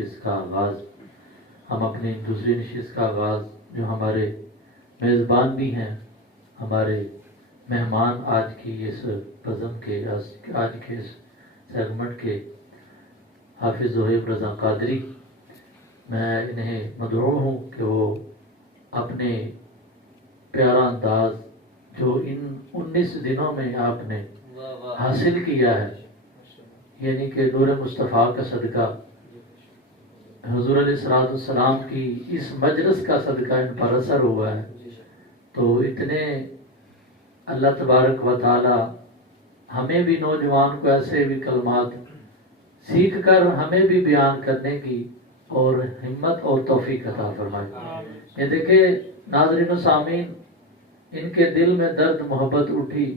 نشست کا آغاز، ہم اپنی دوسری نشست کا آغاز جو ہمارے میزبان بھی ہیں، ہمارے مہمان آج کی اس بزم کے، آج کے اس سیگمنٹ کے حافظ زہیب رضا قادری، میں انہیں مدعو ہوں کہ وہ اپنے پیارا انداز جو ان 19 دنوں میں آپ نے حاصل کیا ہے، یعنی کہ نور مصطفیٰ کا صدقہ، حضور علیہ الصلوۃ والسلام کی اس مجلس کا صدقہ ان پر اثر ہوا ہے، تو اتنے اللہ تبارک و تعالی ہمیں بھی نوجوان کو ایسے بھی کلمات سیکھ کر ہمیں بھی بیان کرنے کی اور ہمت اور توفیق عطا فرمائے۔ یہ دیکھیں ناظرین و سامعین، ان کے دل میں درد محبت اٹھی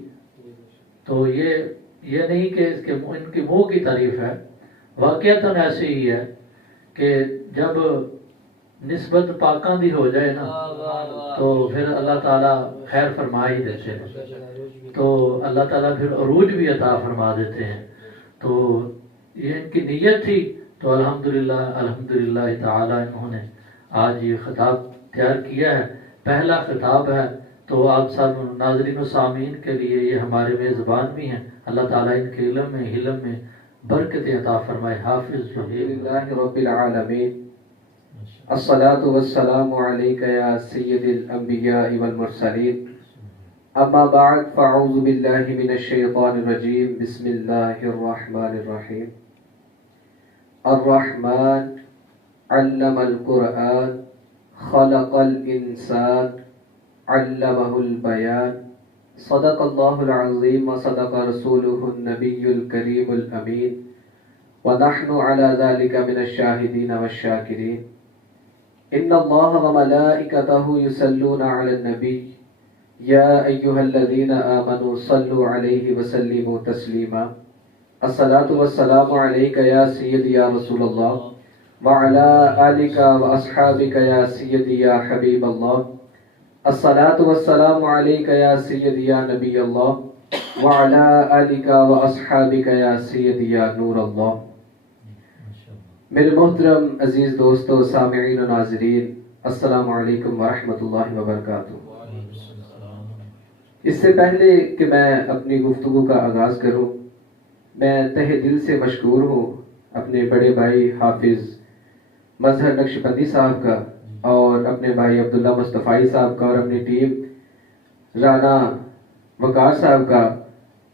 تو یہ نہیں کہ ان کے منہ کی تعریف ہے، واقعتاً ایسے ہی ہے کہ جب نسبت پاکاں دی ہو جائے نا تو پھر اللہ تعالیٰ خیر فرما ہی دیتے ہیں، تو اللہ تعالیٰ پھر عروج بھی عطا فرما دیتے ہیں۔ تو یہ ان کی نیت تھی، تو الحمدللہ تعالیٰ انہوں نے آج یہ خطاب تیار کیا ہے، پہلا خطاب ہے، تو آپ سب ناظرین و سامعین کے لیے یہ ہمارے میزبان بھی ہیں، اللہ تعالیٰ ان کے علم میں حلم میں برکت عطا فرمائے۔ حافظ الحمدللہ رب العالمین، الصلاة والسلام علیک یا سید الانبیاء والمرسلین، اما بعد فاعوذ باللہ من الشیطان الرجیم، بسم اللہ الرحمن الرحیم۔ الرحمن علم القرآن خلق الانسان علمہ البیان، صدق اللہ العظیم وصدق رسولہ النبی الکریم الامین، ونحن على ذلك من الشاهدين والشاكرين۔ ان اللہ وملائکته يصلون على النبی یا ایها الذین آمنوا صلوا علیہ وسلموا تسلیما۔ الصلاة والسلام علیک یا سیدی یا رسول اللہ، وعلى آلک واصحابک یا سیدی یا حبیب اللہ۔ الصلاة والسلام علیک یا سیدی یا نبی اللہ، وعلى آلک واصحابک یا سیدی یا نور اللہ۔ میرے محترم عزیز دوستو، سامعین و ناظرین، السلام علیکم ورحمۃ اللہ وبرکاتہ۔ اس سے پہلے کہ میں اپنی گفتگو کا آغاز کروں، میں تہ دل سے مشکور ہوں اپنے بڑے بھائی حافظ مظہر نقشبندی صاحب کا، اور اپنے بھائی عبداللہ مصطفی صاحب کا، اور اپنی ٹیم رانا وقار صاحب کا،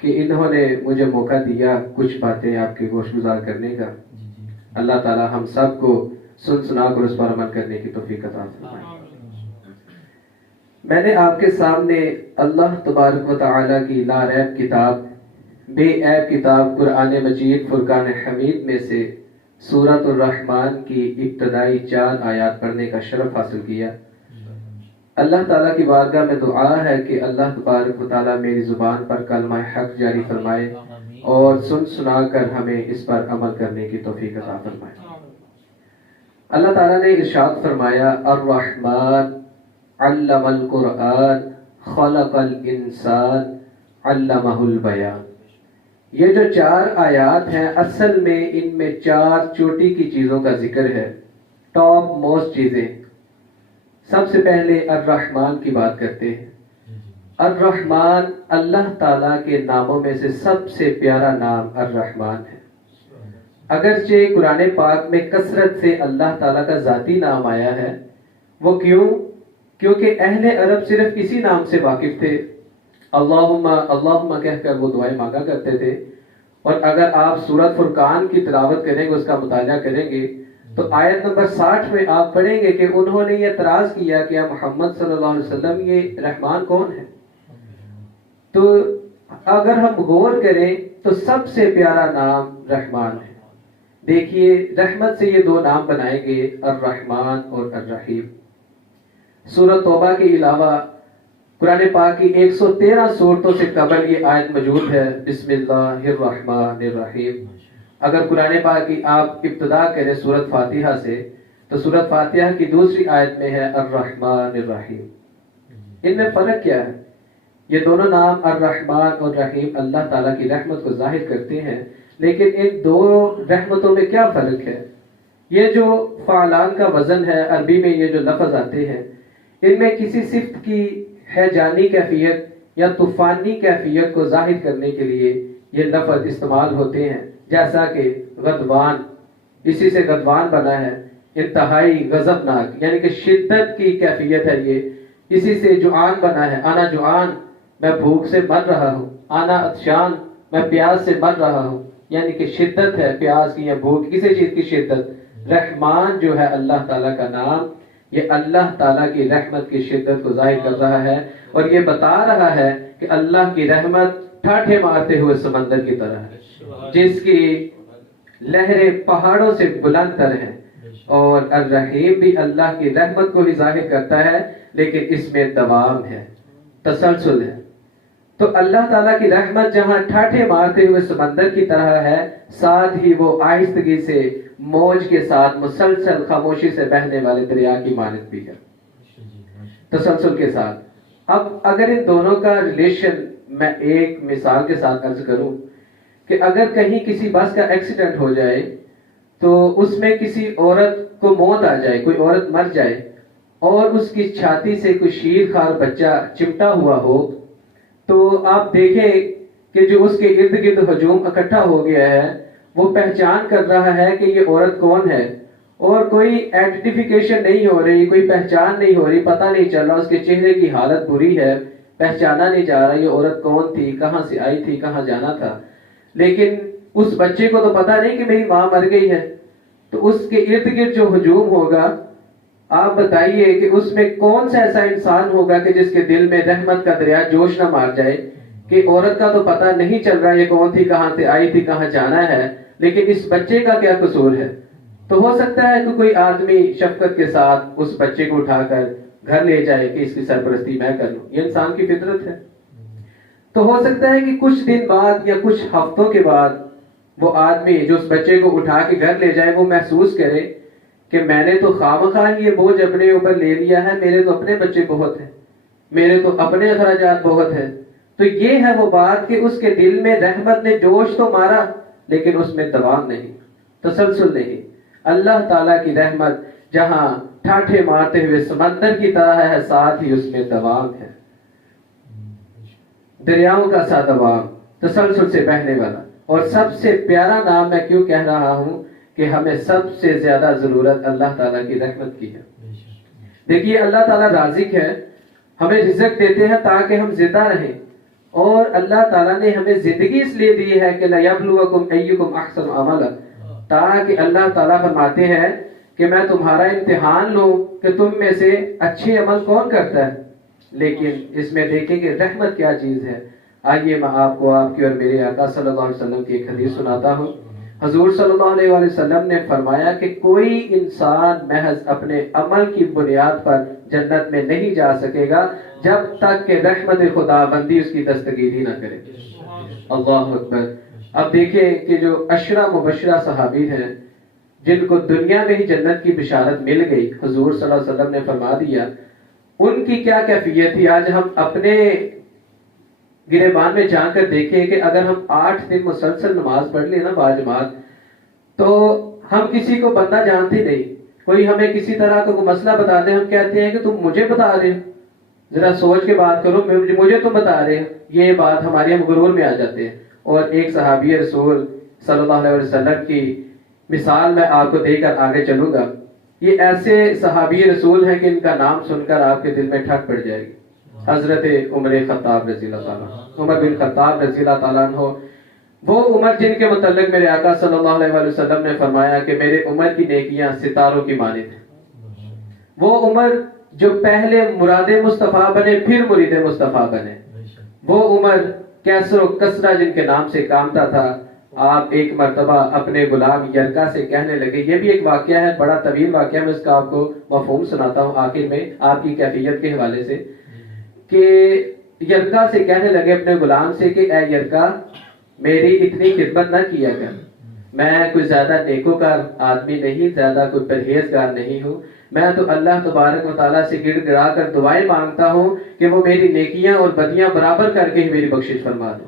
کہ انہوں نے مجھے موقع دیا کچھ باتیں آپ کے گوش گزار کرنے کا۔ اللہ تعالی ہم سب کو سن سنا کر اس پر عمل کرنے کی توفیق عطا فرمائے۔ میں نے آپ کے سامنے اللہ تبارک و تعالی کی لا ریب کتاب، بے عیب کتاب قرآن مجید فرقان حمید میں سے سورۃ الرحمن کی ابتدائی 4 آیات پڑھنے کا شرف حاصل کیا۔ اللہ تعالیٰ کی بارگاہ میں دعا ہے کہ اللہ تبارک و تعالیٰ میری زبان پر کلمہ حق جاری فرمائے اور سن سنا کر ہمیں اس پر عمل کرنے کی توفیق عطا فرمائے۔ اللہ تعالیٰ نے ارشاد فرمایا، الرحمن علم القرآن خلق الانسان علمہ البیان۔ یہ جو 4 آیات ہیں، اصل میں ان میں 4 چوٹی کی چیزوں کا ذکر ہے، ٹاپ موسٹ چیزیں۔ سب سے پہلے الرحمن کی بات کرتے ہیں۔ الرحمن اللہ تعالیٰ کے ناموں میں سے سب سے پیارا نام الرحمن ہے۔ اگرچہ قرآن پاک میں کثرت سے اللہ تعالیٰ کا ذاتی نام آیا ہے، وہ کیونکہ اہل عرب صرف اسی نام سے واقف تھے، اللہم کہہ کر وہ دعائیں مانگا کرتے تھے۔ اور اگر آپ سورۃ فرقان کی تلاوت کریں گے، اس کا مطالعہ کریں گے، تو آیت نمبر 60 میں آپ پڑھیں گے کہ انہوں نے یہ اعتراض کیا کہ محمد صلی اللہ علیہ وسلم یہ رحمان کون ہے؟ تو اگر ہم غور کریں تو سب سے پیارا نام رحمان ہے۔ دیکھیے، رحمت سے یہ 2 نام بنائے گئے، الرحمن اور الرحیم۔ سورۃ توبہ کے علاوہ قرآن پاک کی 113 سورتوں سے قبل یہ آیت موجود ہے، بسم اللہ الرحمن الرحیم۔ اگر قرآن پاک کی آپ ابتدا کریں سورۃ فاتحہ سے، تو سورۃ فاتحہ کی دوسری آیت میں ہے الرحمن الرحیم۔ ان میں فرق کیا ہے؟ یہ دونوں نام الرحمن اور رحیم اللہ تعالیٰ کی رحمت کو ظاہر کرتے ہیں، لیکن ان دو رحمتوں میں کیا فرق ہے؟ یہ جو فعلان کا وزن ہے، عربی میں یہ جو لفظ آتے ہیں، ان میں کسی صفت کی ہیجانی کیفیت یا طوفانی کیفیت کو ظاہر کرنے کے لیے یہ لفظ استعمال ہوتے ہیں، جیسا کہ غضبان، اسی سے غضبان بنا ہے، انتہائی غضبناک، یعنی کہ شدت کی کیفیت ہے یہ، اسی سے جوعان بنا ہے، انا جوعان، میں بھوک سے مر رہا ہوں، انا عطشان، میں پیاس سے مر رہا ہوں، یعنی کہ شدت ہے پیاس کی یا بھوک، کسی چیز کی شدت۔ رحمان جو ہے اللہ تعالیٰ کا نام، یہ اللہ تعالیٰ کی رحمت کی شدت کو ظاہر کر رہا ہے، اور یہ بتا رہا ہے کہ اللہ کی رحمت ٹھاٹھے مارتے ہوئے سمندر کی طرح ہے، جس کی لہریں پہاڑوں سے بلند تر ہیں، اور الرحیم بھی اللہ کی رحمت کو ہی ظاہر کرتا ہے، لیکن اس میں دوام ہے، تسلسل ہے۔ تو اللہ تعالیٰ کی رحمت جہاں ٹھاٹھے مارتے ہوئے سمندر کی طرح ہے، ساتھ ہی وہ آہستگی سے موج کے ساتھ مسلسل خاموشی سے بہنے والے دریا کی مانند بھی ہے، تسلسل کے ساتھ۔ اب اگر ان دونوں کا ریلیشن میں ایک مثال کے ساتھ عرض کروں کہ اگر کہیں کسی بس کا ایکسیڈنٹ ہو جائے تو اس میں کسی عورت کو موت آ جائے، کوئی عورت مر جائے، اور اس کی چھاتی سے کوئی شیر خوار بچہ چمٹا ہوا ہو، تو آپ دیکھیں کہ جو اس کے ارد گرد ہجوم اکٹھا ہو گیا ہے، وہ پہچان کر رہا ہے کہ یہ عورت کون ہے، اور کوئی آئیڈینٹیفیکیشن نہیں ہو رہی، کوئی پہچان نہیں ہو رہی، پتہ نہیں چل رہا، اس کے چہرے کی حالت بری ہے، پہچانا نہیں جا رہا یہ عورت کون تھی، کہاں سے آئی تھی، کہاں جانا تھا۔ لیکن اس بچے کو تو پتہ نہیں کہ میری ماں مر گئی ہے، تو اس کے ارد گرد جو ہجوم ہوگا، آپ بتائیے کہ اس میں کون سا ایسا انسان ہوگا کہ جس کے دل میں رحمت کا دریا جوش نہ مار جائے کہ عورت کا تو پتہ نہیں چل رہا یہ کون تھی، کہاں سے آئی تھی، کہاں جانا ہے، لیکن اس بچے کا کیا قصور ہے۔ تو ہو سکتا ہے کہ کوئی آدمی شفقت کے ساتھ اس بچے کو اٹھا کر گھر لے جائے کہ اس کی سرپرستی میں کر لوں، یہ انسان کی فطرت ہے۔ تو ہو سکتا ہے کہ کچھ دن بعد یا کچھ ہفتوں کے بعد وہ آدمی جو اس بچے کو اٹھا کے گھر لے جائے، وہ محسوس کرے کہ میں نے تو خواہ یہ بوجھ اپنے اوپر لے لیا ہے، میرے تو اپنے بچے بہت ہیں، میرے تو اپنے اخراجات بہت ہیں۔ تو یہ ہے وہ بات کہ اس کے دل میں رحمت نے جوش تو مارا، لیکن اس میں دوام نہیں، تسلسل نہیں۔ اللہ تعالیٰ کی رحمت جہاں ٹھاٹھے مارتے ہوئے سمندر کی طرح ہے، ساتھ ہی اس میں دوام ہے، دریاؤں کا سا دوام، تسلسل سے بہنے والا۔ اور سب سے پیارا نام میں کیوں کہہ رہا ہوں کہ ہمیں سب سے زیادہ ضرورت اللہ تعالیٰ کی رحمت کی ہے۔ دیکھیے اللہ تعالیٰ رازق ہے، ہمیں رزق دیتے ہیں تاکہ ہم زندہ رہیں، اور اللہ تعالیٰ نے ہمیں زندگی اس لیے دی ہے کہ لَيَبْلُوَكُمْ أَيُّكُمْ أَحْسَنُ عَمَلًا، تاکہ اللہ تعالیٰ فرماتے ہیں کہ میں تمہارا امتحان لوں کہ تم میں سے اچھے عمل کون کرتا ہے۔ لیکن اس میں دیکھیں کہ رحمت کیا چیز ہے۔ آئیے میں آپ کو آپ کی اور میرے آقا صلی اللہ علیہ وسلم کی ایک حدیث سناتا ہوں۔ حضور صلی اللہ علیہ وسلم نے فرمایا کہ کوئی انسان محض اپنے عمل کی بنیاد پر جنت میں نہیں جا سکے گا جب تک کہ رحمت خدا بندی اس کی دستگیری نہ کرے۔ اللہ اکبر۔ اب دیکھیں کہ جو عشرہ مبشرہ صحابی ہیں جن کو دنیا میں ہی جنت کی بشارت مل گئی، حضور صلی اللہ علیہ وسلم نے فرما دیا ان کی کیا کیفیت تھی۔ آج ہم اپنے گریبان میں جا کر دیکھیں کہ اگر ہم 8 دن مسلسل نماز پڑھ لیں نا باجماعت، تو ہم کسی کو بندہ جانتے نہیں، کوئی ہمیں کسی طرح کا کوئی مسئلہ بتا دے، ہم کہتے ہیں کہ تم مجھے بتا رہے ہو، ذرا سوچ کے بات کرو، مجھے تم بتا رہے ہو، یہ بات ہماری ہم غرور میں آ جاتے ہیں۔ اور ایک صحابی رسول صلی اللہ علیہ وسلم کی مثال میں آپ کو دے کر آگے چلوں گا۔ یہ ایسے صحابی رسول ہیں کہ ان کا نام سن کر آپ کے دل میں ٹھک پڑ جائے گی۔ حضرت عمر خطاب رضی اللہ تعالیٰ، عمر بن خطاب رضی اللہ تعالیٰ عنہ، وہ عمر جن کے متعلق میرے آقا صلی اللہ علیہ وسلم نے فرمایا کہ میرے عمر کی نیکیاں ستاروں کی مانند ہیں۔ وہ عمر جو پہلے مراد مصطفیٰ بنے پھر مرید مصطفیٰ بنے، وہ عمر کیسر و کسرہ جن کے نام سے کامتا تھا۔ آپ ایک مرتبہ اپنے غلام یرکا سے کہنے لگے، یہ بھی ایک واقعہ ہے، بڑا طویل واقعہ، میں اس کا آپ کو مفہوم سناتا ہوں آخر میں آپ کی کیفیت کے حوالے سے، کہ یرکا سے کہنے لگے اپنے غلام سے کہ اے یرکا میری اتنی خدمت نہ کیا کر، میں کوئی زیادہ نیکوکار آدمی نہیں، زیادہ کوئی پرہیزگار نہیں ہوں، میں تو اللہ تبارک و تعالیٰ سے گڑ گڑا کر دعائیں مانگتا ہوں کہ وہ میری نیکیاں اور بدیاں برابر کر کے ہی میری بخشش فرما دے۔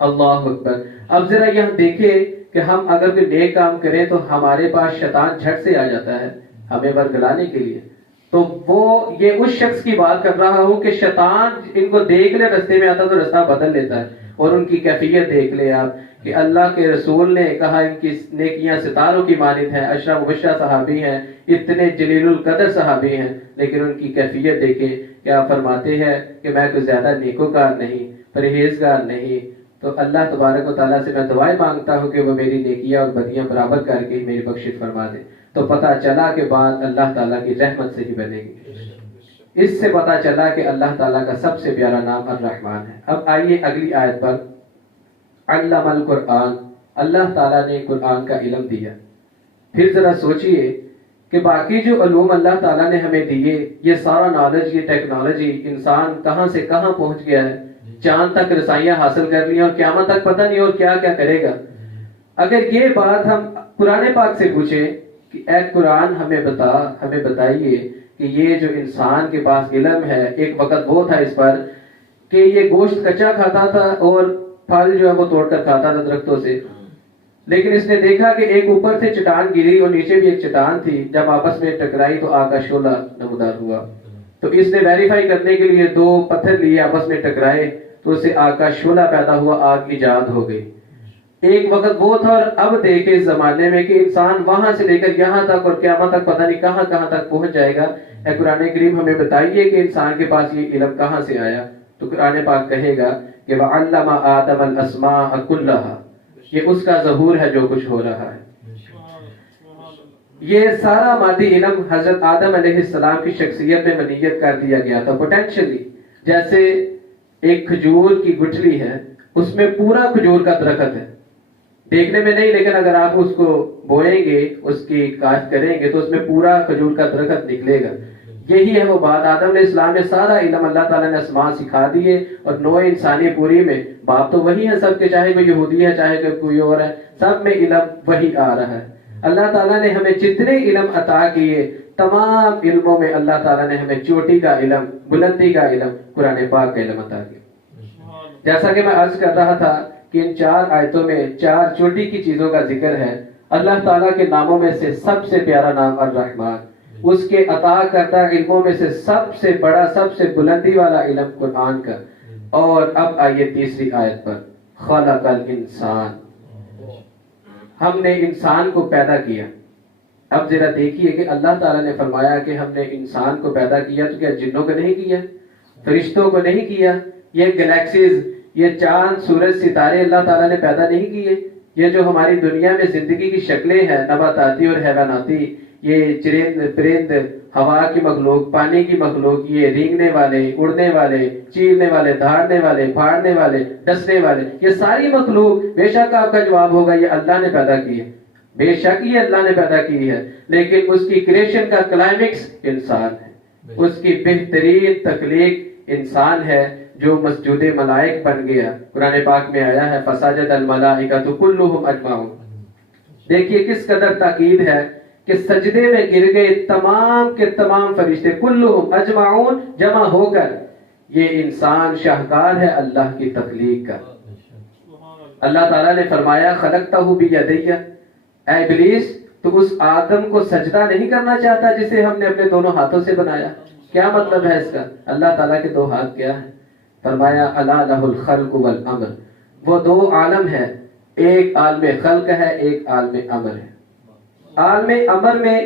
اللہ اکبر۔ اب ذرا یہاں دیکھیں کہ ہم اگر کوئی نیک کام کریں تو ہمارے پاس شیطان جھٹ سے آ جاتا ہے ہمیں ورگلانے کے لیے. تو وہ یہ اس شخص کی بات کر رہا ہوں کہ شیطان ان کو دیکھ لے رستے میں آتا تو رستہ بدل لیتا ہے. اور ان کی کیفیت دیکھ لے آپ کہ اللہ کے رسول نے کہا ان کی نیکیاں ستاروں کی مانند ہیں, عشرہ مبشرہ صحابی ہیں, اتنے جلیل القدر صحابی ہیں, لیکن ان کی کیفیت دیکھیں کہ آپ فرماتے ہیں کہ میں کوئی زیادہ نیکوکار نہیں, پرہیزگار نہیں. تو اللہ تبارک و تعالیٰ سے میں دعائیں مانگتا ہوں کہ وہ میری نیکیاں اور بدیاں برابر کر کے میری بخشش فرما دے. تو پتہ چلا کہ بات اللہ تعالیٰ کی رحمت سے ہی بنے گی. اس سے پتہ چلا کہ اللہ تعالیٰ کا سب سے پیارا نام الرحمن ہے. اب آئیے اگلی آیت پر. علم القرآن, اللہ تعالیٰ نے قرآن کا علم دیا. پھر ذرا سوچئے کہ باقی جو علوم اللہ تعالیٰ نے ہمیں دیے, یہ سارا نالج, یہ ٹیکنالوجی, انسان کہاں سے کہاں پہنچ گیا ہے, چاند تک رسائیاں حاصل کر لی اور قیامت تک پتہ نہیں اور کیا کیا کرے گا. اگر یہ بات ہم قرآن پاک سے پوچھیں کہ اے قرآن ہمیں بتائیے کہ یہ جو انسان کے پاس علم ہے, ایک وقت وہ تھا اس پر کہ یہ گوشت کچا کھاتا تھا اور پھل جو ہے وہ توڑ کر کھاتا تھا درختوں سے, لیکن اس نے دیکھا کہ ایک اوپر سے چٹان گری اور نیچے بھی ایک چٹان تھی, جب آپس میں ٹکرائی تو آگ کا شعلہ نمودار ہوا. تو اس نے ویریفائی کرنے کے لیے 2 پتھر لیے, آپس میں ٹکرائے تو اسے آگ کا شعلہ پیدا ہوا, آگ ایجاد ہو گئی. ایک وقت وہ تھا اور اب دیکھے اس زمانے میں کہ انسان وہاں سے لے کر یہاں تک اور قیامت تک پتہ نہیں کہاں کہاں تک پہنچ جائے گا. اے قرآن کریم ہمیں بتائیے کہ انسان کے پاس یہ علم کہاں سے آیا. تو قرآن پاک کہے گا کہ وَعَلَّمَ آدَمَ الْأَسْمَاءَ كُلَّهَا, یہ اس کا ظہور ہے جو کچھ ہو رہا ہے. یہ سارا مادی علم حضرت آدم علیہ السلام کی شخصیت میں منیت کر دیا گیا تھا پوٹینشلی. جیسے ایک کھجور کی گٹھلی ہے, اس میں پورا کھجور کا درخت ہے, دیکھنے میں نہیں, لیکن اگر آپ اس کو بوئیں گے, اس کی کاشت کریں گے تو اس میں پورا کھجور کا درخت نکلے گا. یہی ہے وہ بات. آدم علیہ السلام نے سارا علم اللہ تعالیٰ نے اسماء سکھا دیے, اور نوع انسانی پوری میں باپ تو وہی ہے سب کے, چاہے کوئی یہودی ہے چاہے کوئی اور ہے, سب میں علم وہی آ رہا ہے. اللہ تعالیٰ نے ہمیں جتنے علم عطا کیے, تمام علموں میں اللہ تعالیٰ نے ہمیں چوٹی کا علم, بلندی کا علم, قرآن پاک کا علم عطا کیا. جیسا کہ میں عرض کر رہا تھا کہ ان 4 آیتوں میں 4 چوٹی کی چیزوں کا ذکر ہے. اللہ تعالیٰ کے ناموں میں سے سب سے پیارا نام الرحمن, اس کے عطا کردہ علموں میں سے سب سے بڑا, سب سے بلندی والا علم قرآن کا. اور اب آئیے تیسری آیت پر. خلق الانسان, ہم نے انسان کو پیدا کیا. اب ذرا دیکھیے کہ اللہ تعالیٰ نے فرمایا کہ ہم نے انسان کو پیدا کیا, تو کیا جنوں کو نہیں کیا, فرشتوں کو نہیں کیا, یہ گلیکسیز, یہ چاند, سورج, ستارے اللہ تعالیٰ نے پیدا نہیں کیے. یہ جو ہماری دنیا میں زندگی کی شکلیں ہیں, نباتاتی اور حیواناتی, یہ چرند پرند, ہوا کی مخلوق, پانی کی مخلوق, یہ رینگنے والے, اڑنے والے, چیرنے والے, دھاڑنے والے, پھاڑنے والے, ڈسنے والے, یہ ساری مخلوق, بے شک آپ کا جواب ہوگا یہ اللہ نے پیدا کی ہے. بے شک یہ اللہ نے پیدا کی ہے, لیکن اس کی کریشن کا کلائمیکس انسان ہے. اس کی بہترین تخلیق انسان ہے جو مسجود ملائک بن گیا. قرآن پاک میں آیا ہے فسجد الملائکۃ کلھم اجمعون. دیکھیے کس قدر تاکید ہے کہ سجدے میں گر گئے تمام کے تمام فرشتے, کلھم اجمعون, جمع ہو کر. یہ انسان شاہکار ہے اللہ کی تخلیق کا. اللہ تعالیٰ نے فرمایا خلقتہ بیدی, اے ابلیس تو اس آدم کو سجدہ نہیں کرنا چاہتا جسے ہم نے اپنے دونوں ہاتھوں سے بنایا. کیا مطلب ہے اس کا؟ اللہ تعالیٰ کے 2 ہاتھ کیا ہے؟ فرمایا الا لہ الخلق والامر, وہ 2 عالم ہے, ایک عالم خلق ہے, ایک عالم امر ہے. عالم امر میں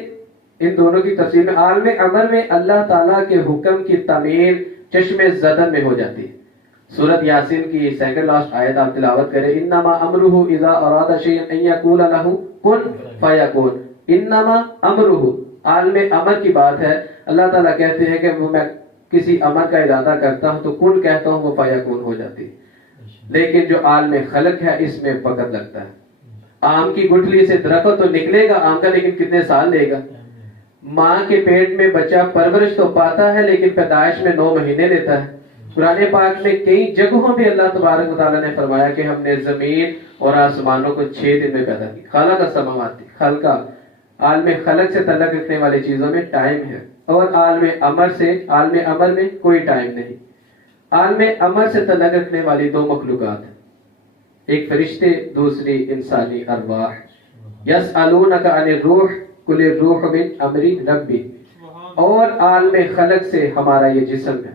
ان دونوں کی تفسیر میں, عالم امر میں اللہ تعالیٰ کے حکم کی تعمیل چشم زدن میں ہو جاتی ہے. سورۃ یاسین کی 2nd لاسٹ آیت آپ تلاوت کریں, انما امرہ اذا اراد شیئا ان یقول لہ کن فیکون. انما امرہ, عالم امر کی بات ہے. اللہ تعالیٰ کہتے ہیں کہ وہ میں کسی امر کا ارادہ کرتا ہوں تو کن کہتا ہوں, وہ فیکون ہو جاتی ہے. لیکن جو عالم خلق ہے اس میں وقت لگتا ہے. آم کی گٹھلی سے درخت تو نکلے گا آم کا, لیکن کتنے سال لے گا. ماں کے پیٹ میں بچہ پرورش تو پاتا ہے لیکن پیدائش میں 9 مہینے لیتا ہے. قرآن پاک میں کئی جگہوں پہ اللہ تبارک و تعالیٰ نے فرمایا کہ ہم نے زمین اور آسمانوں کو 6 دن میں پیدا کی. خلق السماوات, خلقہ, عالم خلق سے تعلق رکھنے والی چیزوں میں ٹائم ہے, اور عالم امر میں کوئی ٹائم نہیں. عالم امر سے تعلق رکھنے والی 2 مخلوقات ہیں, ایک فرشتے، دوسری انسانی ارواح. یسألونک عن الروح قل الروح من امر ربی. اور عالم خلق سے ہمارا یہ جسم ہے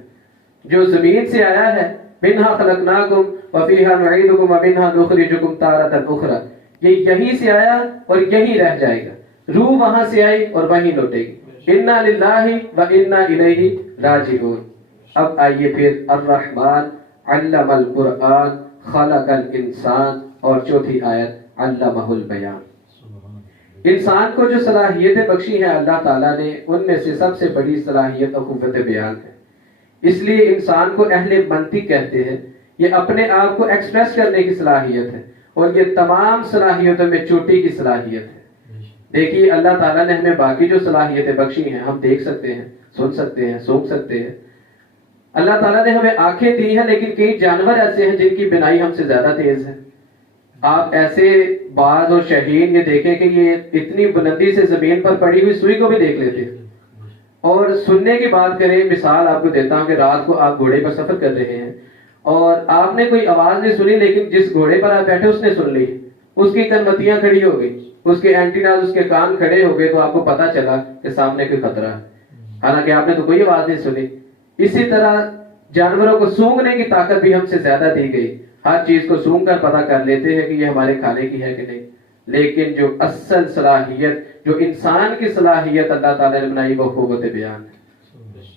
جو زمین سے آیا ہے. منہا خلقناکم وفیہا نعیدکم ومنہا نخرجکم تارۃ اخری. یہ یہیں سے آیا اور یہیں رہ جائے گا. روح وہاں سے آئی اور وہیں لوٹے گی. انا للہ و انا الیہ راجعون. اب آئیے پھر الرحمن علم القرآن خلق الانسان اور چوتھی آیت علمہ البیان. انسان کو جو صلاحیتیں بخشی ہیں اللہ تعالیٰ نے، ان میں سے سب سے بڑی صلاحیت اور قوت بیان ہے. اس لیے انسان کو اہل منطق کہتے ہیں. یہ اپنے آپ کو ایکسپریس کرنے کی صلاحیت ہے اور یہ تمام صلاحیتوں میں چوٹی کی صلاحیت ہے. دیکھیے اللہ تعالیٰ نے ہمیں باقی جو صلاحیتیں بخشی ہیں، ہم دیکھ سکتے ہیں، سن سکتے ہیں، سونگ سکتے ہیں. اللہ تعالیٰ نے ہمیں آنکھیں دی ہیں، لیکن کئی جانور ایسے ہیں جن کی بینائی ہم سے زیادہ تیز ہے. آپ ایسے باز اور شاہین یہ دیکھیں کہ یہ اتنی بلندی سے زمین پر پڑی ہوئی سوئی کو بھی دیکھ لیتے ہیں. اور سننے کی بات کریں، مثال آپ کو دیتا ہوں کہ رات کو آپ گھوڑے پر سفر کر رہے ہیں اور آپ نے کوئی آواز نہیں سنی، لیکن جس گھوڑے پر آپ بیٹھے اس نے سن لی. اس کی کنمتیاں کھڑی ہو گئی، اس کے اینٹیناز، اس کے کان کھڑے ہو گئے، تو آپ کو پتا چلا کہ سامنے کوئی خطرہ ہے، حالانکہ آپ نے تو کوئی آواز نہیں سنی. اسی طرح جانوروں کو سونگنے کی طاقت بھی ہم سے زیادہ دی گئی. ہر چیز کو سونگ کر پتا کر لیتے ہیں کہ یہ ہمارے کھانے کی ہے کہ نہیں. لیکن جو اصل صلاحیت، جو انسان کی صلاحیت اللہ تعالیٰ نے بنائی، وہ قوت بیان ہے.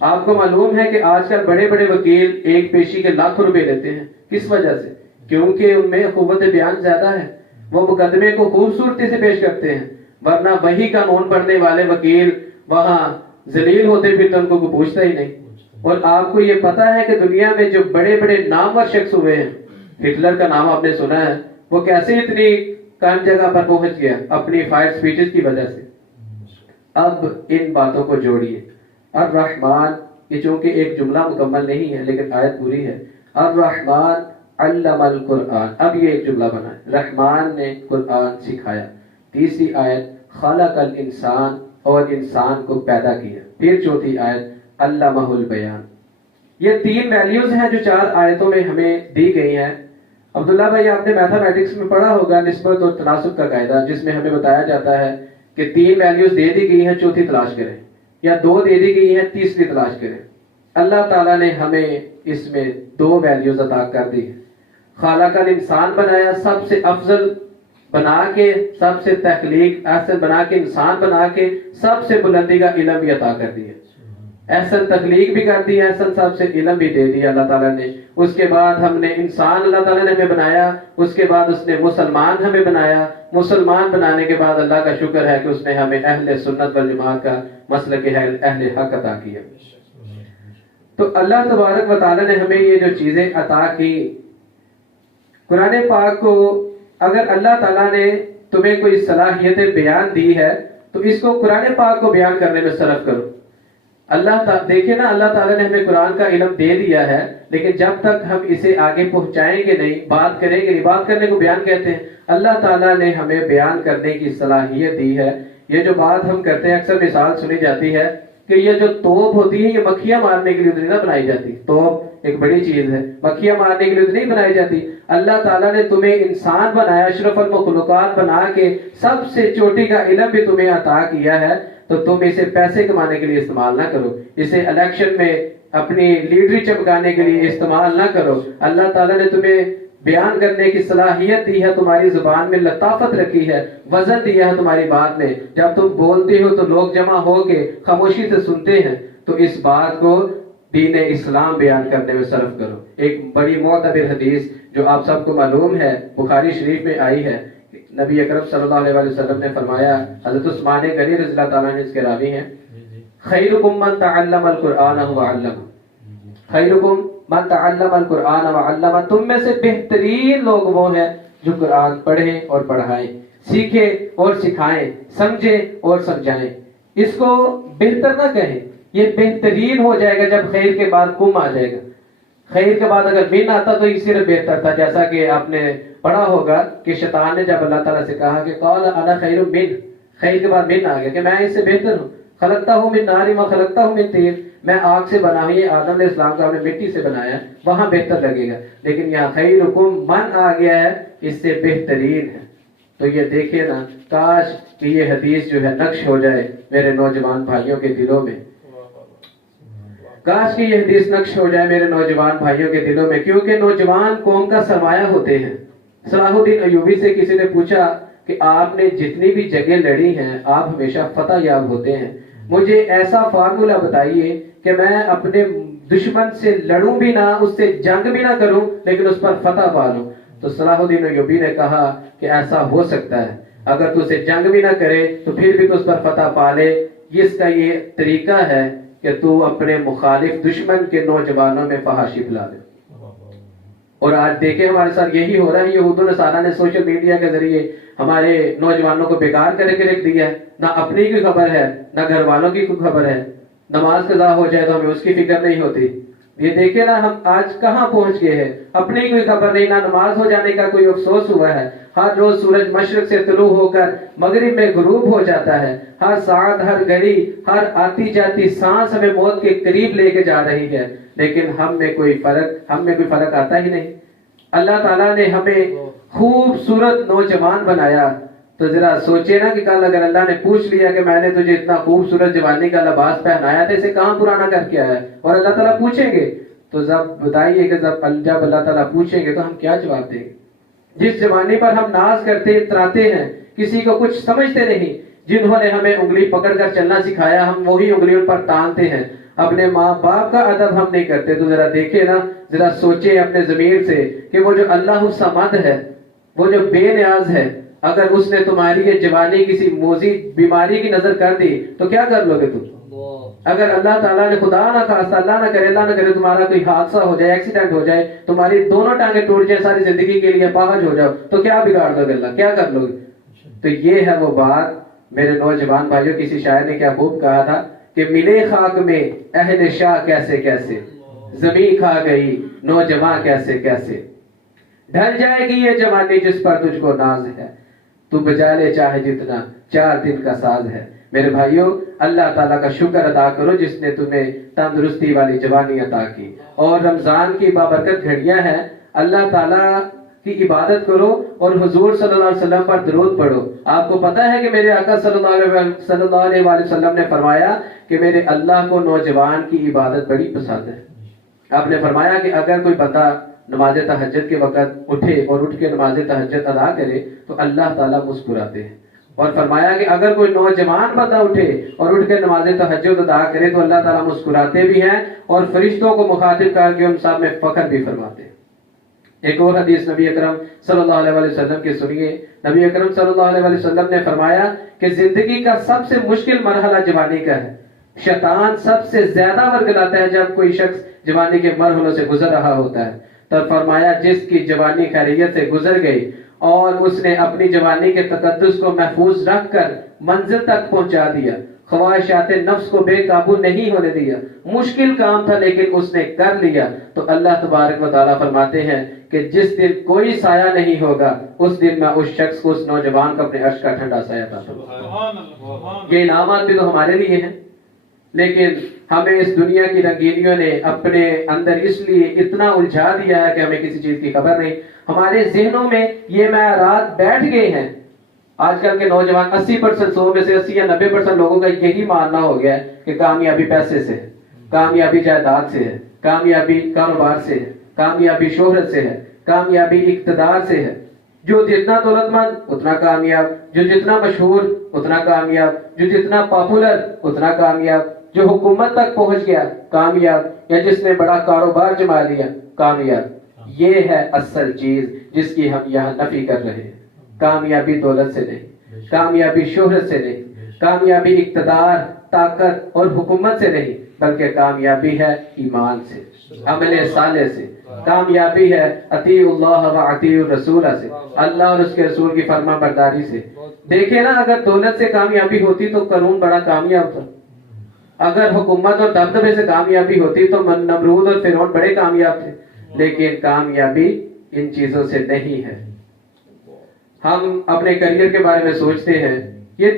آپ کو معلوم ہے کہ آج کل بڑے بڑے وکیل ایک پیشی کے لاکھوں روپے لیتے ہیں. کس وجہ سے؟ کیونکہ ان میں قوت بیان زیادہ ہے. وہ مقدمے کو خوبصورتی سے پیش کرتے ہیں، ورنہ وہی قانون پڑھنے والے وکیل وہاں ذلیل ہوتے پھر تو ان کو کوئی پوچھتا ہی نہیں. اور آپ کو یہ پتا ہے کہ دنیا میں جو بڑے بڑے نامور شخص ہوئے ہیں، ہٹلر کا نام آپ نے سنا ہے، وہ کیسے اتنی کم جگہ پر پہنچ گیا؟ اپنی فائر سپیچز کی وجہ سے. اب ان باتوں کو جوڑیے. الرحمن، یہ چونکہ ایک جملہ مکمل نہیں ہے لیکن آیت پوری ہے. الرحمن علم القرآن. اب یہ ایک جملہ بنا ہے، رحمان نے قرآن سکھایا. تیسری آیت خلق الانسان، اور انسان کو پیدا کیا. پھر چوتھی آیت علمہ البیان. یہ تین ویلیوز ہیں جو 4 آیتوں میں ہمیں دی گئی ہیں. عبداللہ بھائی، آپ نے میتھمیٹکس میں پڑھا ہوگا نسبت اور تناسب کا قاعدہ، جس میں ہمیں بتایا جاتا ہے کہ 3 ویلیوز دے دی گئی ہیں، چوتھی تلاش کریں، یا 2 دے دی گئی ہیں، تیسری تلاش کریں. اللہ تعالیٰ نے ہمیں اس میں 2 ویلیوز عطا کر دی. خالق الانسان بنایا، سب سے افضل بنا کے، سب سے تخلیق احسن بنا کے، انسان بنا کے سب سے بلندی کا علم بھی عطا کر دیا. احسن تخلیق بھی کر دی، احسن سب سے علم بھی دے دیا اللہ تعالیٰ نے. اس کے بعد ہم نے انسان، اللہ تعالیٰ نے ہمیں بنایا. اس کے بعد اس نے مسلمان ہمیں بنایا. مسلمان بنانے کے بعد اللہ کا شکر ہے کہ اس نے ہمیں اہل سنت والجماعت کا مسلک اہل حق عطا کیا. تو اللہ تبارک و تعالیٰ نے ہمیں یہ جو چیزیں عطا کی، قرآن پاک کو اگر اللہ تعالیٰ نے تمہیں کوئی صلاحیت بیان دی ہے تو اس کو قرآن پاک کو بیان کرنے میں صرف کرو. دیکھیں نا، اللہ تعالیٰ نے ہمیں قرآن کا علم دے دیا ہے، لیکن جب تک ہم اسے آگے پہنچائیں گے نہیں، بات کریں گے نہیں. بات کرنے کو بیان کہتے ہیں. اللہ تعالیٰ نے ہمیں بیان کرنے کی صلاحیت دی ہے. یہ جو بات ہم کرتے ہیں، اکثر مثال سنی جاتی ہے کہ یہ جو توپ ہوتی ہے یہ مکھیاں مارنے کے لیے تو نہیں بنائی جاتی. توپ ایک بڑی چیز ہے، مکھیاں مارنے کے لیے تو نہیں بنائی جاتی. اللہ تعالیٰ نے تمہیں انسان بنایا، اشرف المخلوقات بنا کے سب سے چوٹی کا علم بھی تمہیں عطا کیا ہے. تو تم اسے پیسے کمانے کے لیے استعمال نہ کرو، اسے الیکشن میں اپنی لیڈری چمکانے کے لیے استعمال نہ کرو. اللہ تعالیٰ نے تمہیں بیان کرنے کی صلاحیت دی ہے، تمہاری زبان میں لطافت رکھی ہے، وزن دیا ہے تمہاری بات میں. جب تم بولتے ہو تو لوگ جمع ہو کے خاموشی سے سنتے ہیں. تو اس بات کو دین اسلام بیان کرنے میں صرف کرو. ایک بڑی معتبر حدیث جو آپ سب کو معلوم ہے، بخاری شریف میں آئی ہے. نبی اکرم صلی اللہ علیہ وسلم نے فرمایا، حضرت عثمان غنی رضی اللہ تعالیٰ عنہ اس کے راوی ہیں، خیرکم من تعلم القرآن وعلمہ. خیرکم من تعلم القرآن وعلمہ. تم میں سے بہترین لوگ وہ ہیں جو قرآن پڑھیں اور پڑھائیں، سیکھیں اور سکھائیں، سمجھیں اور سمجھائیں. اس کو بہتر نہ کہیں، یہ بہترین ہو جائے گا جب خیر کے بعد کم آ جائے گا. خیر کے بعد اگر من آتا تو یہ صرف بہتر تھا. جیسا کہ آپ نے پڑھا ہوگا کہ شیطان نے جب اللہ تعالیٰ سے کہا کہ قال انا خیر من، خیر کے بعد من آ گیا کہ میں اس سے بہتر ہوں. خلقتہ من نار و خلقتہ من طین، میں آگ سے بنا ہوں، یہ آدم علیہ السلام کو آپ نے مٹی سے بنایا، وہاں بہتر لگے گا، لیکن یہاں خیرکم من آ گیا ہے، اس سے بہترین ہے۔ تو یہ دیکھیں نا، کاش کہ یہ حدیث جو ہے نقش ہو جائے میرے نوجوان بھائیوں کے دلوں میں، کاش کہ یہ حدیث نقش ہو جائے میرے نوجوان بھائیوں کے دلوں میں، کیونکہ نوجوان قوم کا سرمایہ ہوتے ہیں۔ صلاح الدین ایوبی سے کسی نے پوچھا کہ آپ نے جتنی بھی جنگیں لڑی ہیں آپ ہمیشہ فتح یاب ہوتے ہیں، مجھے ایسا فارمولا بتائیے کہ میں اپنے دشمن سے لڑوں بھی نہ، اس سے جنگ بھی نہ کروں، لیکن اس پر فتح پا لوں۔ تو صلاح الدین ایوبی نے کہا کہ ایسا ہو سکتا ہے، اگر تو اسے جنگ بھی نہ کرے تو پھر بھی تو اس پر فتح پا لے۔ اس کا یہ طریقہ ہے کہ تو اپنے مخالف دشمن کے نوجوانوں میں فحاشی پھیلا دے۔ اور آج دیکھیں ہمارے ساتھ یہی ہو رہا ہے، یہود و نصارہ نے سوشل میڈیا کے ذریعے ہمارے نوجوانوں کو بیکار کر کے رکھ دیا ہے، نہ اپنی کوئی خبر ہے نہ گھر والوں کی کوئی خبر ہے، نماز قضا ہو جائے تو ہمیں اس کی فکر نہیں ہوتی۔ یہ دیکھیں نا ہم آج کہاں پہنچ گئے ہیں، اپنی کوئی خبر نہیں، نہ نماز ہو جانے کا کوئی افسوس ہوا ہے۔ ہر روز سورج مشرق سے طلوع ہو کر مغرب میں غروب ہو جاتا ہے، ہر ساعت ہر گھڑی ہر آتی جاتی سانس ہمیں موت کے قریب لے کے جا رہی ہے، لیکن ہم میں کوئی فرق آتا ہی نہیں۔ اللہ تعالیٰ نے ہمیں خوبصورت نوجوان بنایا، تو ذرا سوچے نا کہ کل اگر اللہ نے پوچھ لیا کہ میں نے تجھے اتنا خوبصورت جوانی کا لباس پہنایا تھا، اسے کہاں پرانا کر کے آیا ہے، اور اللہ تعالیٰ پوچھیں گے تو بتائیے کہ جب اللہ تعالیٰ پوچھیں گے تو ہم کیا جواب دیں گے؟ جس جوانی پر ہم ناز کرتے اتراتے ہیں، کسی کو کچھ سمجھتے نہیں، جنہوں نے ہمیں انگلی پکڑ کر چلنا سکھایا ہم وہی انگلیوں پر ٹانگتے ہیں، اپنے ماں باپ کا ادب ہم نہیں کرتے۔ تو ذرا دیکھیں نا، ذرا سوچیں اپنے ضمیر سے کہ وہ جو اللہ الصمد ہے، وہ جو بے نیاز ہے، اگر اس نے تمہاری یہ جوانی کسی موذی بیماری کی نظر کر دی تو کیا کر لو گے تم؟ اگر اللہ تعالیٰ نے خدا نہ خواستہ، اللہ نہ کرے تمہارا کوئی حادثہ ہو جائے، ایکسیڈنٹ ہو جائے، تمہاری دونوں ٹانگیں ٹوٹ جائے، ساری زندگی کے لیے پاہج ہو جاؤ، تو کیا بگاڑ دو گے؟ اللہ کیا کر لو گے؟ تو یہ ہے وہ بات میرے نوجوان بھائیوں، کسی شاعر نے کیا خوب کہا تھا کہ ملے خاک میں اہل شاہ کیسے کیسے، زمین کھا گئی نوجوان کیسے کیسے، ڈھل جائے گی یہ جوانی جس پر تجھ کو ناز ہے، تو بجا لے چاہے جتنا 4 دن کا ساز ہے۔ میرے بھائیوں، اللہ تعالیٰ کا شکر ادا کرو جس نے تمہیں تندرستی والی جوانی عطا کی، اور رمضان کی بابرکت گھڑیاں ہیں، اللہ تعالیٰ کی عبادت کرو اور حضور صلی اللہ علیہ وسلم پر درود پڑھو۔ آپ کو پتا ہے کہ میرے آقا صلی اللہ علیہ وسلم نے فرمایا کہ میرے اللہ کو نوجوان کی عبادت بڑی پسند ہے۔ آپ نے فرمایا کہ اگر کوئی بندہ نماز تہجد کے وقت اٹھے اور اٹھ کے نماز تہجد ادا کرے تو اللہ تعالیٰ مسکراتے ہیں، اور فرمایا کہ اگر کوئی نوجوان بندہ اٹھے اور اٹھ کے نماز تہجد ادا کرے تو اللہ تعالیٰ مسکراتے بھی ہیں اور فرشتوں کو مخاطب کر کے ان سب میں فخر بھی فرماتے ہیں۔ ایک اور حدیث نبی اکرم صلی اللہ علیہ وسلم کی سنیے۔ نبی اکرم صلی اللہ علیہ وسلم نے فرمایا کہ زندگی کا سب سے مشکل مرحلہ جوانی کا ہے، شیطان سب سے زیادہ ورگلاتا ہے جب کوئی شخص جوانی کے مرحلوں سے گزر رہا ہوتا ہے۔ تب فرمایا جس کی جوانی خیریت سے گزر گئی اور اس نے اپنی جوانی کے تقدس کو محفوظ رکھ کر منزل تک پہنچا دیا، خواہشات نفس کو بے قابو نہیں ہونے دیا، مشکل کام تھا لیکن اس نے کر لیا، تو اللہ تبارک و تعالیٰ فرماتے ہیں کہ جس دن کوئی سایہ نہیں ہوگا اس دن میں اس شخص کو، اس نوجوان کو اپنے عرش کا ٹھنڈا سایہ عطا فرماؤں۔ یہ انعامات بھی تو ہمارے لیے ہیں، لیکن ہمیں اس دنیا کی رنگینیوں نے اپنے اندر اس لیے اتنا الجھا دیا ہے کہ ہمیں کسی چیز کی خبر نہیں، ہمارے ذہنوں میں یہ معیارات بیٹھ گئے ہیں۔ آج کل کے نوجوان 80% 100 میں سے 80 یا 90% لوگوں کا یہی ماننا ہو گیا ہے کہ کامیابی پیسے سے ہے، کامیابی جائیداد سے ہے، کامیابی کاروبار سے ہے، کامیابی شہرت سے ہے، کامیابی اقتدار سے ہے۔ جو جتنا دولت مند اتنا کامیاب، جو جتنا مشہور اتنا کامیاب، جو جتنا پاپولر اتنا کامیاب، جو حکومت تک پہنچ گیا کامیاب، یا جس نے بڑا کاروبار جما لیا کامیاب۔ یہ ہے اصل چیز جس کی ہم یہاں نفی کر رہے ہیں۔ کامیابی دولت سے نہیں، کامیابی شہرت سے نہیں، کامیابی اقتدار، طاقت اور حکومت سے نہیں، بلکہ کامیابی ہے ایمان سے، عمل صالح سے، کامیابی ہے اطیع اللہ و اطیع الرسول سے، اللہ اور اس کے رسول کی فرما برداری سے۔ دیکھیں نا، اگر دولت سے کامیابی ہوتی تو قارون بڑا کامیاب تھا، اگر حکومت اور دبدبے سے کامیابی ہوتی تو نمرود اور فرعون بڑے کامیاب تھے، لیکن کامیابی ان چیزوں سے نہیں ہے۔ ہم اپنے کریئر کے بارے میں سوچتے ہیں یہ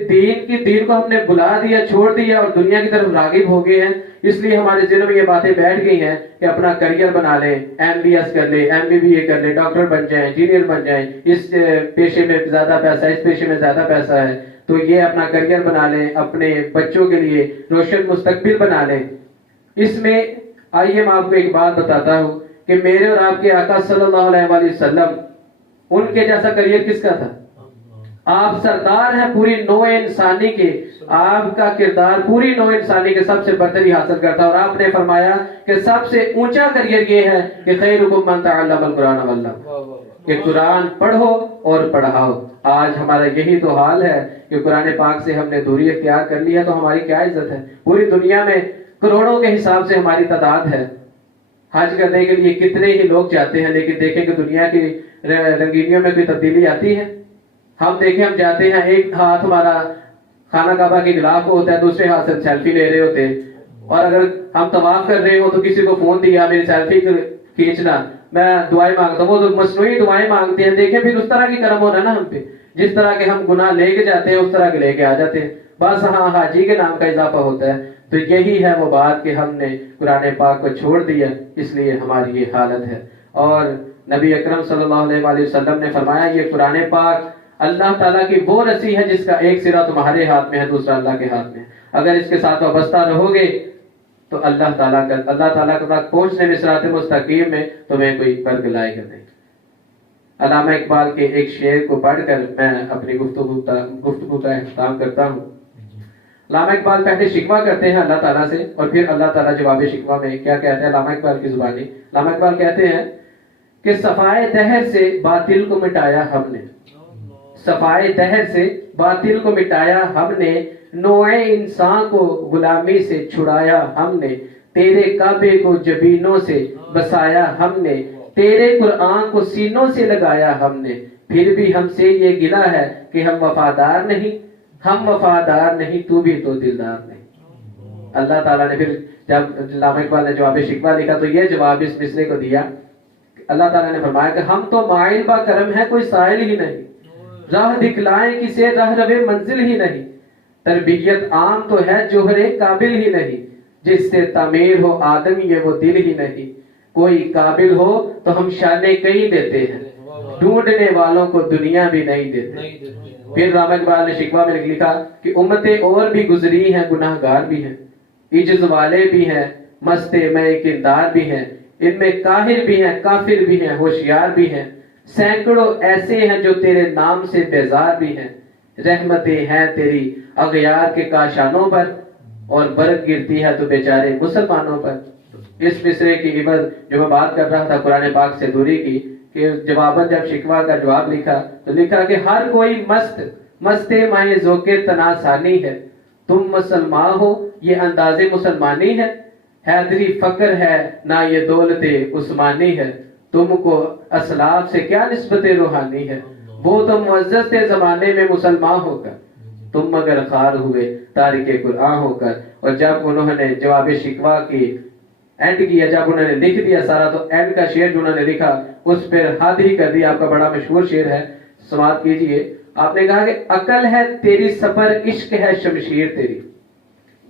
دین کو ہم نے بلا دیا، چھوڑ دیا اور دنیا کی طرف راغب ہو گئے ہیں. اس لیے ہمارے ذہن میں یہ باتیں بیٹھ گئی ہیں کہ اپنا کریئر بنا لیں، MBS کر لیں، MBBA کر لیں، ڈاکٹر بن جائیں، انجینئر بن جائیں، اس پیشے میں زیادہ پیسہ ہے، اس پیشے میں زیادہ پیسہ ہے، تو یہ اپنا کریئر بنا لیں، اپنے بچوں کے لیے روشن مستقبل بنا لیں. اس میں آئیے میں آپ کو ایک بات بتاتا ہوں کہ میرے اور آپ کے آقا صلی اللہ علیہ وآلہ وسلم، ان کے جیسا کریئر کس کا تھا؟ آپ سردار ہیں پوری نوع انسانی کے، آپ کا کردار پوری نوع انسانی کے سب سے برتری حاصل کرتا ہے. اور آپ نے فرمایا کہ سب سے اونچا کریئر یہ ہے کہ خیرکم من تعلم القرآن وعلمہ، کہ قرآن پڑھو اور پڑھاؤ. آج ہمارا یہی تو حال ہے کہ قرآن پاک سے ہم نے دوری اختیار کر لی ہے تو ہماری کیا عزت ہے؟ پوری دنیا میں کروڑوں کے حساب سے ہماری تعداد ہے. حج کرنے کے لیے کتنے ہی لوگ جاتے ہیں، لیکن دیکھیں کہ دنیا کی رنگینیوں میں کوئی تبدیلی آتی ہے؟ ہم دیکھیں، ہم جاتے ہیں، ایک ہاتھ ہمارا خانہ کعبہ کے غلاف کو ہوتا ہے، دوسرے ہاتھ سے سیلفی لے رہے ہوتے ہیں. اور اگر ہم طواف کر رہے ہو تو کسی کو فون دیا میری سیلفی کھینچنا، میں دعائیں مانگتا ہوں، وہ تو مصنوعی دعائیں مانگتے ہیں. دیکھیں پھر اس طرح کی کرم ہونا نا ہم پہ، جس طرح کے ہم گناہ لے کے جاتے ہیں اس طرح کے لے کے آ جاتے ہیں. بس ہاں حاجی کے نام کا اضافہ ہوتا ہے. تو یہی ہے وہ بات کہ ہم نے قرآن پاک کو چھوڑ دیا، اس لیے ہماری یہ حالت ہے. اور نبی اکرم صلی اللہ علیہ وآلہ وسلم نے فرمایا یہ قرآن پاک اللہ تعالیٰ کی وہ رسی ہے جس کا ایک سرا تمہارے ہاتھ میں ہے، دوسرا اللہ کے ہاتھ میں. اگر اس کے ساتھ وابستہ رہو گے تو اللہ تعالیٰ کے پاس پہنچنے میں صراط مستقیم میں تمہیں کوئی فرق لائے گا نہیں. علامہ اقبال کے ایک شعر کو پڑھ کر میں اپنی گفتگو کا اختتام کرتا ہوں. علامہ اقبال پہلے شکوہ کرتے ہیں اللہ تعالیٰ سے اور پھر اللہ تعالیٰ جواب شکوہ میں کیا کہتے ہیں علامہ اقبال کی زبانی. علامہ اقبال کہتے ہیں کہ صفائے دہر سے باطل کو مٹایا ہم نے، صفائے دہر سے باطل کو مٹایا ہم نے، نوع انسان کو غلامی سے چھڑایا ہم نے، تیرے کعبے کو جبینوں سے بسایا ہم نے، تیرے قرآن کو سینوں سے لگایا ہم نے، پھر بھی ہم سے یہ گلہ ہے کہ ہم وفادار نہیں، ہم وفادار نہیں، تو بھی تو دلدار نہیں. اللہ تعالیٰ نے پھر جب علامہ اقبال نے جواب شکوہ لکھا تو یہ جواب اس مصرے کو دیا. اللہ تعالیٰ نے فرمایا کہ ہم تو مائل با کرم ہے، کوئی سائل ہی نہیں، راہ دکھلائیں کسے راہ روے منزل ہی نہیں، تربیت عام تو ہے جوہرے قابل ہی نہیں، جس سے تعمیر ہو آدم یہ وہ دل ہی نہیں، کوئی قابل ہو تو ہم شانے کئی دیتے ہیں، ڈھونڈنے والوں کو دنیا بھی نہیں دیتے. پھر علامہ اقبال نے شکوہ میں لکھا کہ امتیں اور بھی گزری ہیں، گناہ گار بھی ہیں، عجز والے بھی ہیں، مستے میں کردار بھی ہیں، ان میں کاہر بھی ہیں، کافر بھی ہیں، ہوشیار بھی ہیں، سینکڑوں ایسے ہیں جو تیرے نام سے بیزار بھی ہیں، رحمتیں ہیں تیری اغیار کے کاشانوں پر اور برکت گرتی ہے تو بیچارے مسلمانوں پر. اس مصرے کی عبر جو میں بات کر رہا تھا قرآن پاک سے دوری کی، کہ جواباً جب شکوہ کا جواب لکھا تو لکھا کہ ہر کوئی مست مائے ذوق تناسانی ہے، تم مسلمان ہو یہ انداز مسلمانی ہے، حیدری فقر ہے نہ یہ دولت عثمانی ہے، تم کو اسلاف سے کیا نسبت روحانی ہے، وہ تو معزز تھے زمانے میں مسلمان ہو کر، تم مگر خار ہوئے تارک قرآن ہو کر. اور جب انہوں نے جواب شکوہ کی اینڈ کیا، جب انہوں نے لکھ دیا سارا، تو اینڈ کا شعر جو انہوں نے لکھا اس پر حد ہی کر دیا. آپ کا بڑا مشہور شعر ہے، سماعت کیجئے. آپ نے کہا کہ عقل ہے تیری سفر، عشق ہے شمشیر تیری،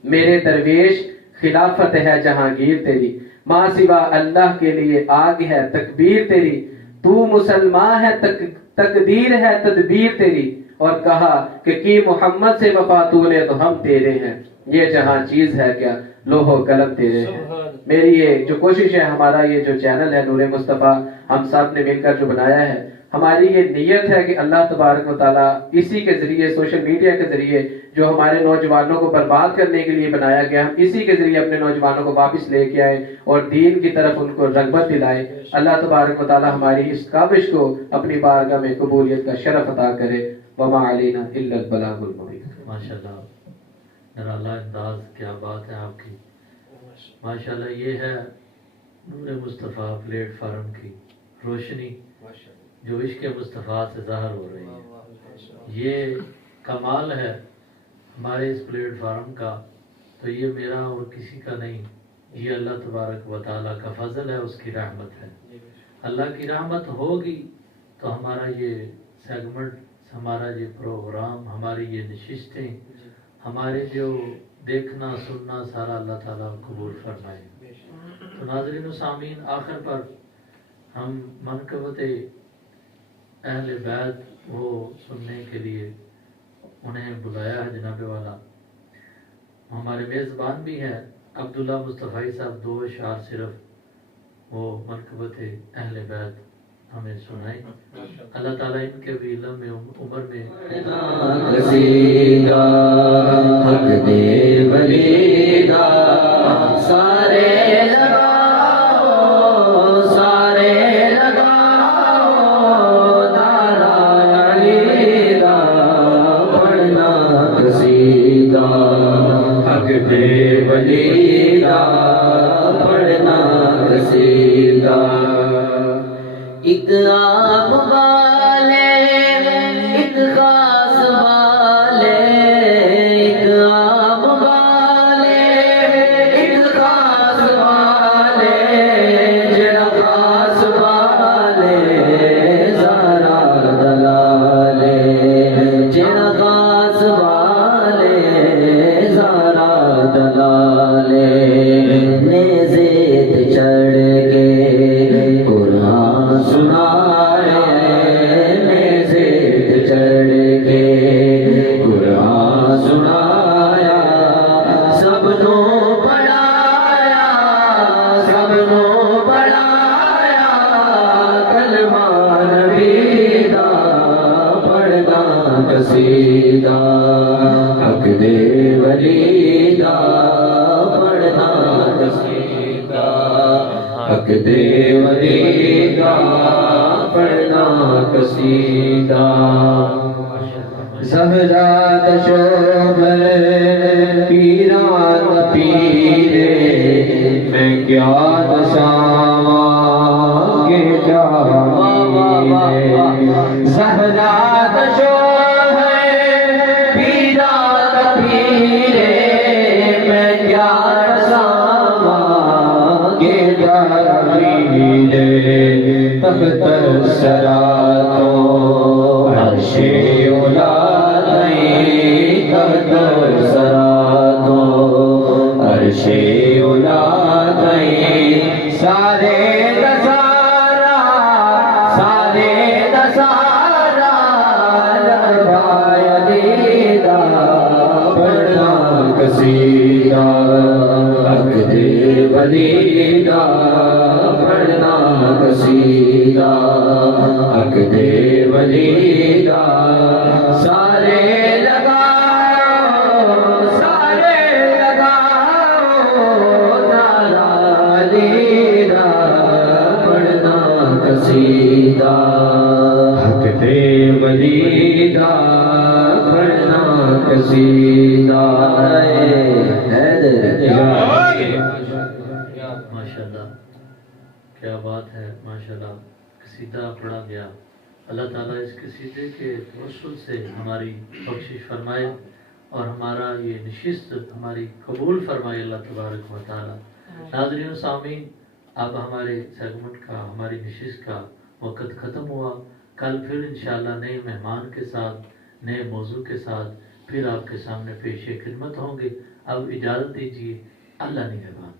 میرے درویش خلافت ہے جہانگیر تیری، ماں سوا اللہ کے لیے آگ ہے تکبیر تیری، تو مسلمان ہے تقدیر ہے تدبیر تیری. اور کہا کہ کی محمد سے وفا تو نے تو ہم تیرے ہیں، یہ جہاں چیز ہے کیا لوح و قلم تیرے ہیں. میری یہ جو کوشش ہے، ہمارا یہ جو چینل ہے نور مصطفیٰ، ہم سب نے مل کر جو بنایا ہے، ہماری یہ نیت ہے کہ اللہ تبارک و تعالیٰ اسی کے ذریعے، سوشل میڈیا کے ذریعے جو ہمارے نوجوانوں کو برباد کرنے کے لیے بنایا گیا، ہم اسی کے ذریعے اپنے نوجوانوں کو واپس لے کے آئے اور دین کی طرف ان کو رغبت دلائے. اللہ تبارک و تعالیٰ ہماری اس کاوش کو اپنی بارگاہ میں قبولیت کا شرف عطا کرے. وما علینا الا البلاغ المبین. ماشاءاللہ، نرالا انداز، کیا بات ہے آپ کی. ماشاءاللہ یہ ہے نور مصطفیٰ پلیٹ فارم کی روشنی جو عشق مصطفیٰ سے ظاہر ہو رہی ہے. یہ کمال ہے ہمارے اس پلیٹ فارم کا. تو یہ میرا اور کسی کا نہیں، یہ اللہ تبارک و تعالیٰ کا فضل ہے، اس کی رحمت ہے. اللہ کی رحمت ہوگی تو ہمارا یہ سیگمنٹ ہمارا یہ پروگرام، ہماری یہ نشستیں، ہمارے جو دیکھنا سننا سارا اللہ تعالیٰ قبول فرمائے۔ تو ناظرین و سامعین، آخر پر ہم منقبت اہل بیت وہ سننے کے لیے انہیں بلایا ہے جناب والا۔ ہمارے میزبان بھی ہیں عبداللہ مصطفی صاحب، 2 اشعار صرف وہ منقبت اہل بیت ہمیں سنائیں۔ اللہ تعالیٰ ان کے بھی علم میں عمر میں قصیدہ حق دے ولیدہ سارے لگاؤ سارے لگاؤ نعرہ علیدہ پڑھنا قصیدہ حق دے ولیدہ پڑھنا قصیدہ۔ ایک آپ والے ایک خاص والے ایک آپ والے ایک خاص والے جڑا خاص والے زارا دلالے جڑا خاص والے زارا دلالے نیزے تے چڑھ کے قرآن سنائے نیزے تے چڑھ کے قرآن سنایا سب نو پڑھایا سب نو پڑھایا کلمہ نبی دا پڑھنا قصیدہ حق دے ولی دا پڑھنا قصیدہ حق دے ولی دا پڑھنا قصیدہ۔ زہرا دشوبر پیران پیرے میں کیا دساواں کہ جاویرے زہرا دشوبر پیران پیرے میں کیا دساواں کہ جاویرے تخت سرا تو عرش اولاد نہیں تخت سرا تو عرش اولاد نہیں سارے دسارا لڑایا دیدہ پڑھنا قصیدہ حق دے ولیدہ پڑھنا قصیدہ حق دے ولیدہ سارے لگاؤ نعرہ علیدہ پڑھنا قصیدہ حق دے ولیدہ پڑھنا قصیدہ۔ ماشاءاللہ، کیا بات ہے، ماشاءاللہ قصیدہ پڑھا گیا۔ اللہ تعالیٰ اس قصیدے کے توسل سے ہماری بخشش فرمائے اور ہمارا یہ نشست ہماری قبول فرمائے اللہ تبارک و تعالیٰ۔ ناظرین و سامعین، اب ہمارے سیگمنٹ کا، ہماری نشست کا وقت ختم ہوا۔ کل پھر انشاءاللہ نئے مہمان کے ساتھ، نئے موضوع کے ساتھ پھر آپ کے سامنے پیش خدمت ہوں گے۔ اب اجازت دیجیے، اللہ نگہبان۔